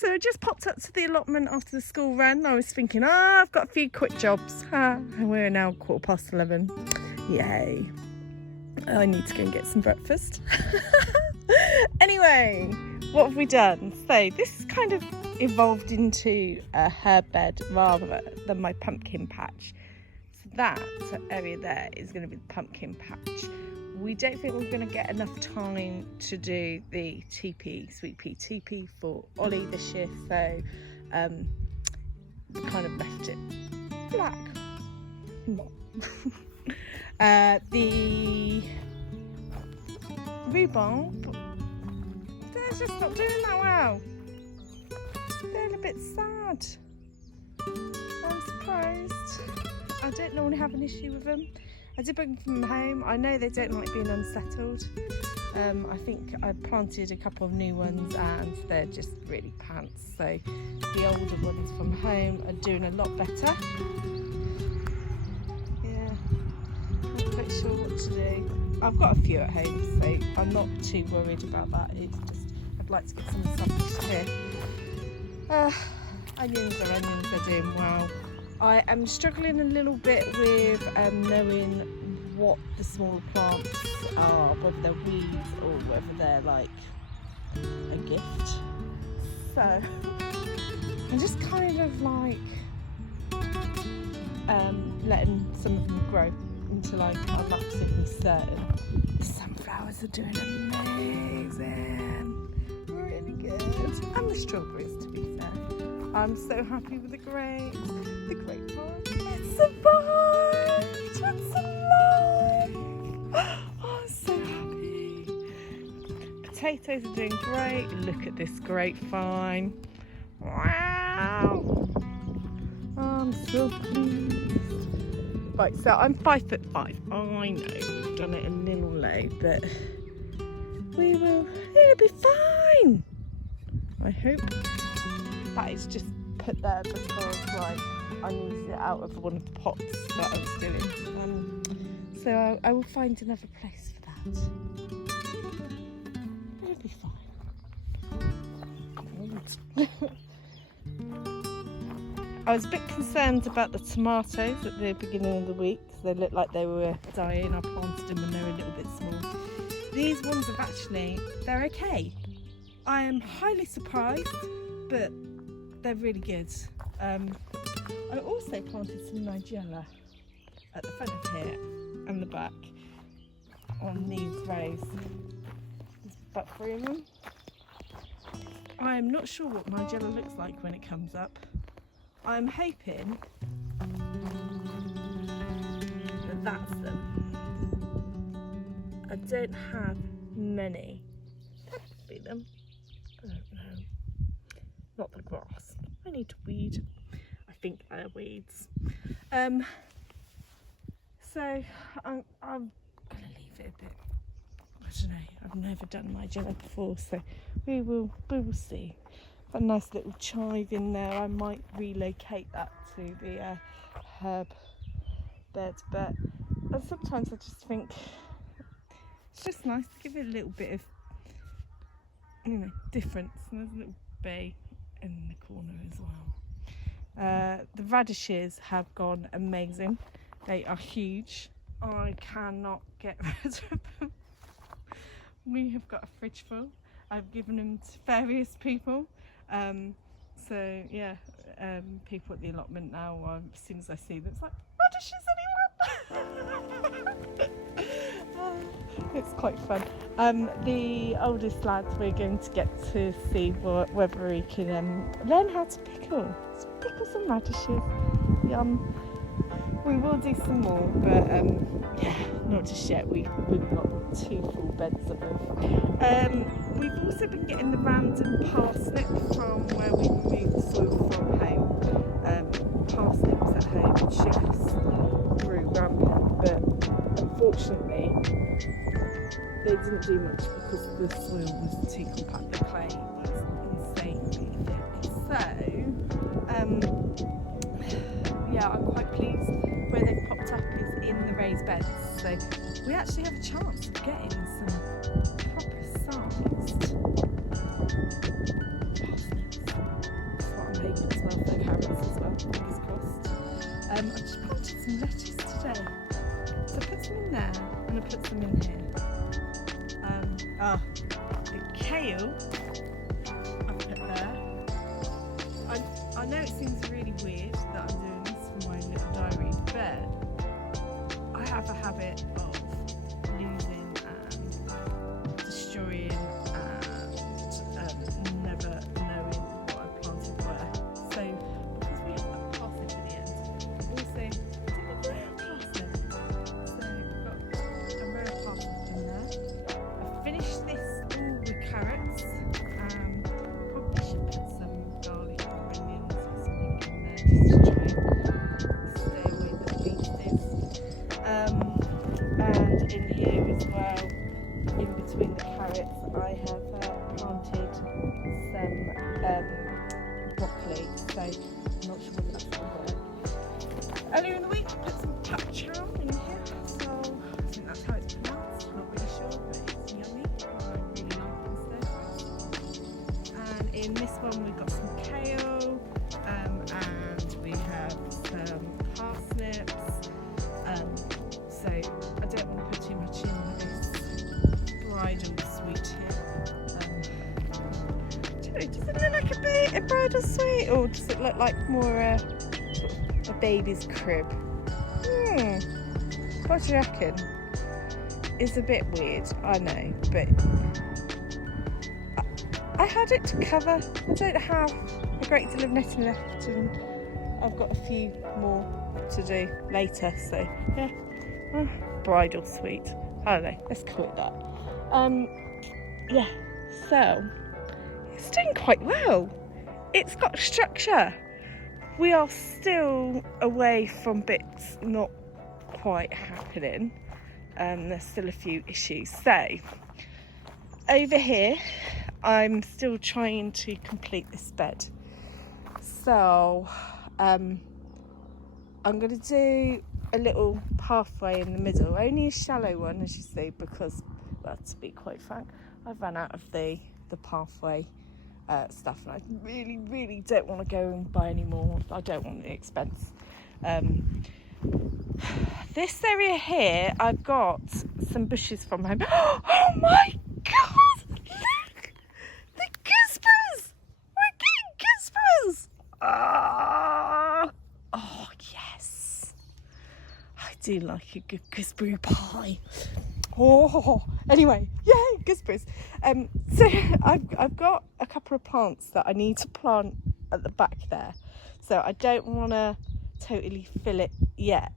So I just popped up to the allotment after the school run. I was thinking, I've got a few quick jobs. And we're now 11:15. Yay. I need to go and get some breakfast. Anyway, what have we done? So this kind of evolved into a herb bed rather than my pumpkin patch. So that area there is going to be the pumpkin patch. We don't think we're going to get enough time to do the TP, sweet pea TP for Ollie this year, so we kind of left it black. The rhubarb, they're just not doing that well. They're a bit sad. I'm surprised. I don't normally have an issue with them. I did bring them from home. I know they don't like being unsettled. I think I planted a couple of new ones and they're just really pants. So the older ones from home are doing a lot better. Yeah, not quite sure what to do. I've got a few at home, so I'm not too worried about that. It's just I'd like to get some established here. Onions are doing well. I am struggling a little bit with knowing what the small plants are, whether they're weeds or whether they're like a gift. So I'm just kind of like letting some of them grow until I'm absolutely certain. The sunflowers are doing amazing, really good, and the strawberries, to be fair. I'm so happy with the grapes. The grapevine, it survived! It's alive! Oh, I'm so happy. Potatoes are doing great. Look at this grapevine. Wow! I'm so pleased. Right, so I'm 5'5". I know we've done it a little low, but it'll be fine. I hope. That is just put there because I needed it out of one of the pots that I was doing. So I will find another place for that. It'll be fine. I was a bit concerned about the tomatoes at the beginning of the week because they looked like they were dying. I planted them and they were a little bit small. These ones they're okay. I am highly surprised, but they're really good. I also planted some nigella at the front of here and the back on these rows. There's about 3 of them. I'm not sure what nigella looks like when it comes up. I'm hoping that that's them. I don't have many. That could be them. I don't know. Not the grass. I need to weed. I think they're weeds. So I'm gonna leave it a bit. I don't know. I've never done nigella before, so we will see. Got a nice little chive in there. I might relocate that to the herb bed, but sometimes I just think it's just nice to give it a little bit of, difference. And there's a little bay in the corner as well. The radishes have gone amazing. They are huge. I cannot get rid of them. We have got a fridge full. I've given them to various people. So yeah, people at the allotment now, as soon as I see them, it's like, radishes, anyone? It's quite fun. The oldest lad, we're going to get to see whether he can learn how to pickle. Let's pickle some radishes. Yum. We will do some more, but yeah, not just yet. We've got 2 full beds of them. We've also been getting the random parsnip from where we moved the soil from home. Parsnips at home just grew rampant, but unfortunately they didn't do much because the soil was too compact. The clay was insanely thick. So yeah, I'm quite pleased. Where they've popped up is in the raised beds, so we actually have a chance of getting some proper sized parsnips. there. I'm going to put some in here. The kale I've put there. I know it seems really weird that I'm doing this for my little diary, but I have a habit of losing and destroying and never knowing what I planted where. So because we have that parsnip at the end, also did a rare parsnip. So we've got a rare parsnip in there. I've finished this all with carrots. Probably should put some garlic or onions or something in there just to try and stay away the beasties. And in here as well, in between the carrots, I have planted some broccoli, so I'm not sure whether that's going to work. Earlier in the week, I put some pak chow in here, so I think that's how it's pronounced. Not really sure, but it's yummy. I really like this. And in this one, we've got some kale, and we have some parsnips. So I don't want to put too much in this bridal sweet here. Does it look like a bridal sweet, or does it look like more a baby's crib? What do you reckon? It's a bit weird, I know, but I had it to cover. I don't have a great deal of netting left, and I've got a few more to do later, so yeah. Bridal suite. I don't know, let's call it that. Yeah, so it's doing quite well. It's got structure. We are still away from bits not quite happening. There's still a few issues. So over here, I'm still trying to complete this bed. So I'm going to do a little pathway in the middle, only a shallow one, as you see, because, well, to be quite frank, I've run out of the pathway stuff, and I really don't want to go and buy any more. I don't want the expense. This area here, I've got some bushes from home. Oh my god, look, the gooseberries, we're getting gooseberries. Oh yes, I do like a good gooseberry pie. Oh, anyway, yay, gooseberries. So I've got a couple of plants that I need to plant at the back there, so I don't want to totally fill it yet.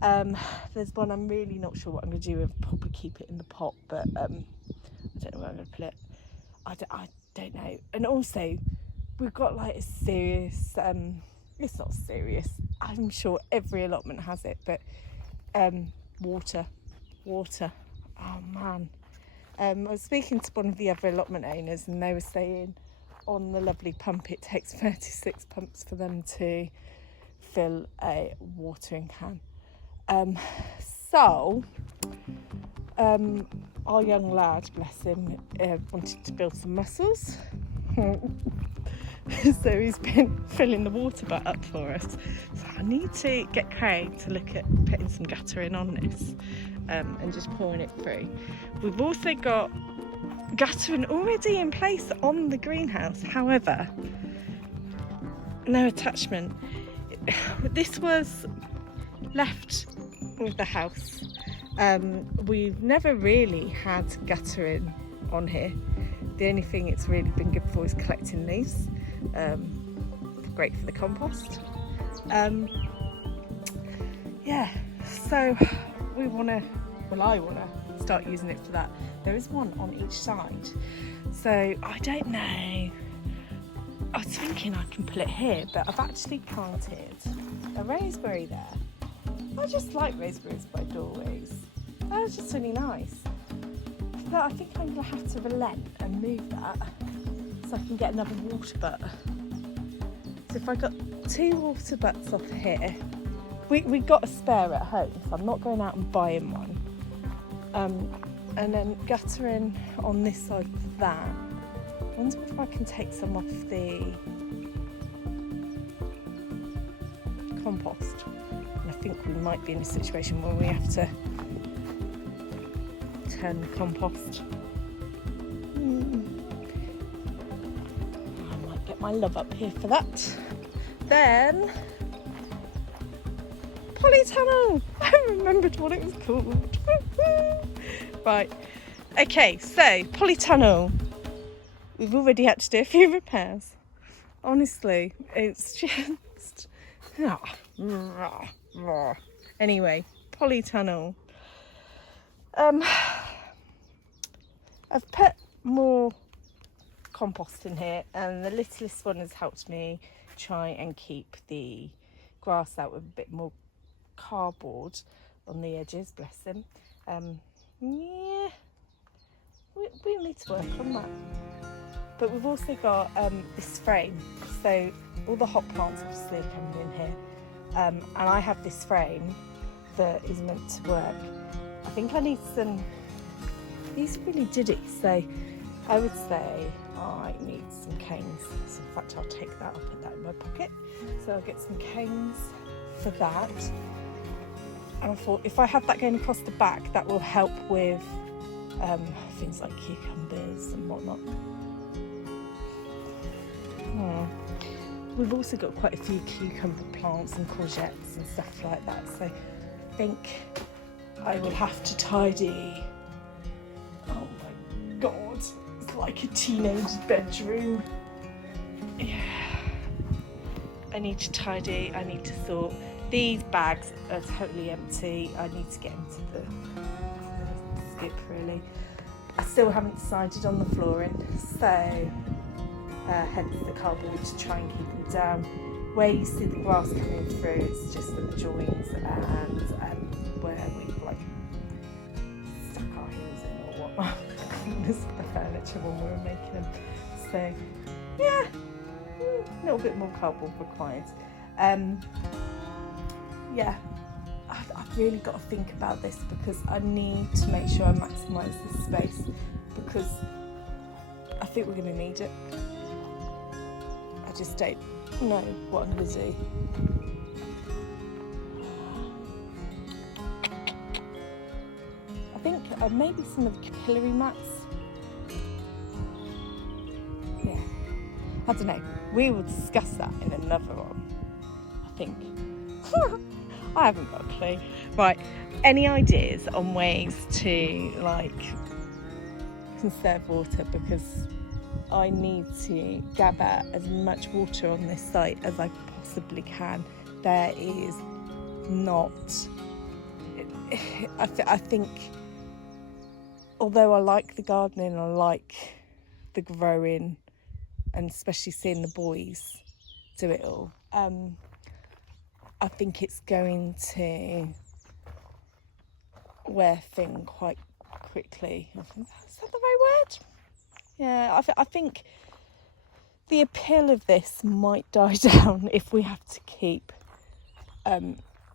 There's one I'm really not sure what I'm going to do. I'll probably keep it in the pot, but I don't know where I'm going to put it. I don't know. And also, we've got like a serious, it's not serious, I'm sure every allotment has it, but water. Oh man. I was speaking to one of the other allotment owners, and they were saying on the lovely pump it takes 36 pumps for them to fill a watering can. So our young lad, bless him, wanted to build some muscles. So he's been filling the water butt up for us. So I need to get Craig to look at putting some guttering on this, and just pouring it through. We've also got guttering already in place on the greenhouse, however, no attachment. This was left with the house. We've never really had guttering on here. The only thing it's really been good for is collecting leaves. Great for the compost. Yeah, so I want to start using it for that. There is one on each side, so I don't know. I was thinking I can put it here, but I've actually planted a raspberry there. I just like raspberries by doorways. That's just really nice. But I think I'm going to have to relent and move that so I can get another water butt. So if I got 2 water butts off here, we got a spare at home, so I'm not going out and buying one. And then guttering on this side of that. I wonder if I can take some off the compost. And I think we might be in a situation where we have to turn the compost. I might get my love up here for that. Then polytunnel. I remembered what it was called. Right. Okay, so polytunnel. We've already had to do a few repairs. Honestly, it's just... Anyway, polytunnel. I've put more compost in here, and the littlest one has helped me try and keep the grass out with a bit more cardboard on the edges, bless him. Yeah, we need to work on that. But we've also got this frame, so all the hot plants obviously are coming in here, and I have this frame that is meant to work. I think I need some, these really did it, so I would say I need some canes. So in fact I'll take that, I'll put that in my pocket. So I'll get some canes for that. And I thought if I have that going across the back, that will help with things like cucumbers and whatnot. We've also got quite a few cucumber plants and courgettes and stuff like that, so I think I will have to tidy. Oh my god, it's like a teenage bedroom. Yeah, I need to tidy, I need to sort. These bags are totally empty. I need to get into the skip really. I still haven't decided on the flooring, so hence the cardboard to try and keep them down. Where you see the grass coming through, it's just at the joins and where we've like stuck our heels in or whatnot. This is the furniture when we were making them. So yeah, a little bit more cardboard required. Yeah, I've really got to think about this because I need to make sure I maximise this space because I think we're going to need it. I just don't know what I'm going to do. I think maybe some of the capillary mats. Yeah, I don't know. We will discuss that in another one, I think. I haven't got a clue. Right, any ideas on ways to like conserve water, because I need to gather as much water on this site as I possibly can. There is not, I think, although I like the gardening, I like the growing and especially seeing the boys do it all, I think it's going to wear thin quite quickly. Is that the right word? Yeah, I think the appeal of this might die down if we have to keep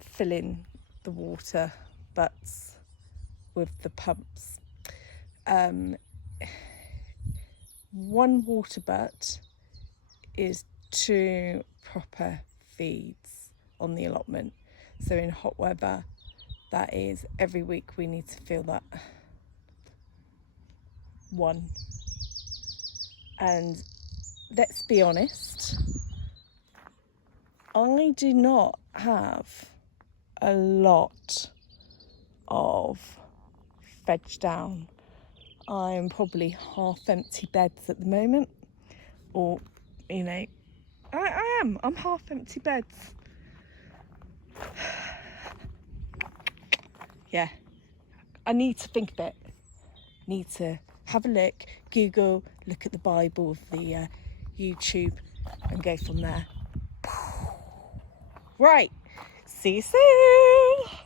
filling the water butts with the pumps. One water butt is 2 proper feeds on the allotment. So in hot weather, that is every week we need to fill that 1. And let's be honest, I do not have a lot of veg down. I'm probably half empty beds at the moment, or you know, I'm half empty beds. Yeah, I need to think a bit. Need to have a look, Google, look at the Bible, the YouTube, and go from there. Right, see you soon.